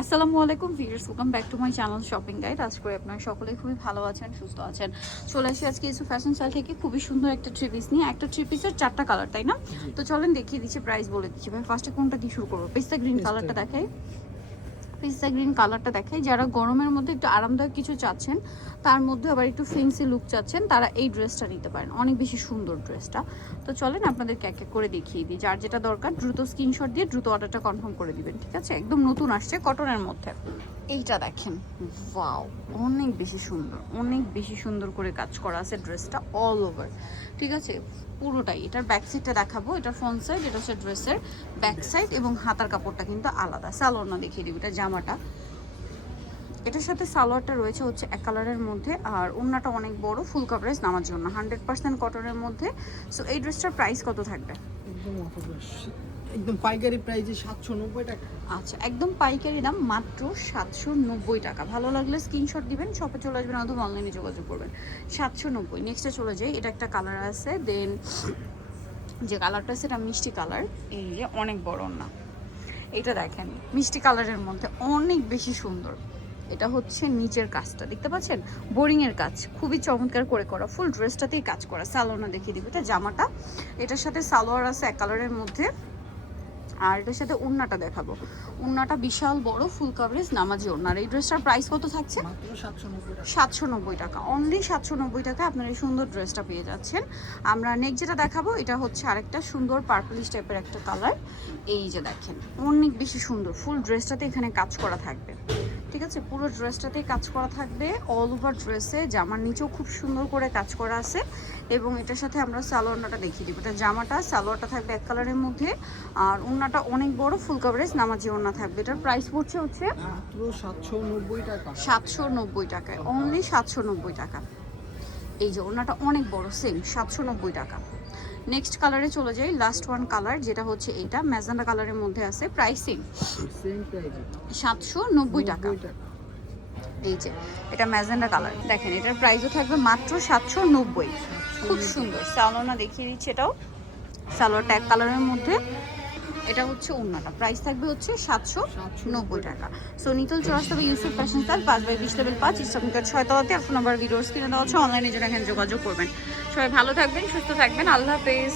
আসসালামু আলাইকুম viewers, welcome back to my channel shopping guide. আজ করে আপনারা সকলেই খুবই ভালো আছেন, সুস্থ আছেন। চলে আসি আজকে ইসু ফ্যাশন স্টাইল থেকে খুবই সুন্দর একটা থ্রি পিস নিয়ে। একটা থ্রি পিসের 4টা কালার, তাই না? তো চলেন দেখিয়ে দিচ্ছি, প্রাইস বলে দিচ্ছি। ভাই ফার্স্টে কোনটা দিয়ে শুরু করবো? পিস্তা গ্রিন কালারটা দেখাই। পিস্তা গ্রিন কালারটা দেখাই। যারা গরমের মধ্যে একটু আরামদায়ক কিছু চাচ্ছেন, তার মধ্যে আবার একটু ফেন্সি লুক চাচ্ছেন, তারা এই ড্রেসটা নিতে পারেন। অনেক বেশি সুন্দর ড্রেসটা। তো চলেন আপনাদেরকে এক এক করে দেখিয়ে দিই। যার যেটা দরকার দ্রুত স্ক্রিনশট দিয়ে দ্রুত অর্ডারটা কনফার্ম করে দিবেন, ঠিক আছে? একদম নতুন আসছে, কটনের মধ্যে। এইটা দেখেন, ওয়াও, অনেক বেশি সুন্দর, অনেক বেশি সুন্দর করে কাজ করা আছে ড্রেসটা অল ওভার, ঠিক আছে? পুরোটাই। এটার ব্যাক সাইডটা দেখাবো, এটার ফ্রন্ট সাইড, এটা হচ্ছে ড্রেসের ব্যাক সাইড এবং হাতার কাপড়টা কিন্তু আলাদা। সালোয়ার না দেখিয়ে দিবি, এটা জামাটা। এটার সাথে সালোয়ারটা রয়েছে হচ্ছে এক কালারের মধ্যে, আর ওড়নাটা অনেক বড়, ফুল কভারেজ নামার জন্য, 100% কটনের মধ্যে। সো এই ড্রেসটার প্রাইস কত থাকবে? একদম পাইকারি প্রাইসে 790 টাকা। আচ্ছা, একদম পাইকারি দাম মাত্র 790 টাকা। ভালো লাগলে স্ক্রিনশট দিবেন, শপে চলে আসবেন অথবা অনলাইনে যোগাযোগ করবেন। 790। নেক্সটে চলে যাই। এটা একটা কালার আছে, দেন যে কালারটা আছে এটা মিষ্টি কালার। এই যে অনেক বড় না, এটা দেখেন মিষ্টি কালারের মধ্যে অনেক বেশি সুন্দর। এটা হচ্ছে নিচের কাজটা দেখতে পাচ্ছেন, বোরিং এর কাজ খুবই চমৎকার করে করা, ফুল ড্রেসটাতেই কাজ করা। সালোয়ারটা দেখিয়ে দিব, এটা জামাটা। এটার সাথে সালোয়ার আছে এক কালারের মধ্যে, আর এটার সাথে ওড়নাটা দেখাবো। ওড়নাটা বিশাল বড়, ফুল কভারেজ নামাজি ওড়না। আর এই ড্রেসটার প্রাইস কত থাকছে? মাত্র 790 টাকা। 790 টাকা, অনলি 790 টাকা আপনার এই সুন্দর ড্রেসটা পেয়ে যাচ্ছেন। আমরা নেক্সট যেটা দেখাবো, এটা হচ্ছে আরেকটা সুন্দর পার্পলিশ টাইপের একটা কালার। এই যে দেখেন, অনেক বেশি সুন্দর, ফুল ড্রেসটাতে এখানে কাজ করা থাকবে, ঠিক আছে? পুরো ড্রেসটাতেই কাজ করা থাকবে, অল ওভার ড্রেসে। জামার নিচেও খুব সুন্দর করে কাজ করা আছে, এবং এটার সাথে আমরা সালোয়ারটা দেখিয়ে দিব। এটা জামাটা, সালোয়ারটা থাকবে এক কালারের মধ্যে, আর ওড়নাটা অনেক বড়, ফুল কভারেজ নামাজি ওড়না থাকবে। এটার প্রাইস পড়ছে হচ্ছে মাত্র 790 টাকা। 790 টাকায়, অনলি 790 টাকা। এই যে ওড়নাটা অনেক বড়, সেম 790 টাকা। নেক্সট কালারে চলে যাই, লাস্ট ওয়ান কালার, যেটা হচ্ছে এইটা ম্যাজেন্ডা কালারের মধ্যে আছে, প্রাইস সেম সেম প্রাইসে 790 টাকা। এই যে এটা ম্যাজেন্ডা কালার, দেখেন এটার প্রাইসও থাকবে মাত্র 790। খুব সুন্দর। সালোয়ারটা দেখিয়ে দিচ্ছি, এটাও সালোয়ারটা এক কালারের মধ্যে। এটা হচ্ছে ওড়নাটা, প্রাইস থাকবে হচ্ছে 790 টাকা। সো নিতল চৌরাস্তা বা Yusuf fashion style 5/20 level 5 Islampur 6 তলাতে। আর ফোন নাম্বার ভিডিওর স্ক্রিনে দেওয়া আছে, অনলাইনে জন্য এখানে যোগাযোগ করবেন। সবাই ভালো থাকবেন, সুস্থ থাকবেন, আল্লাহ হাফেজ।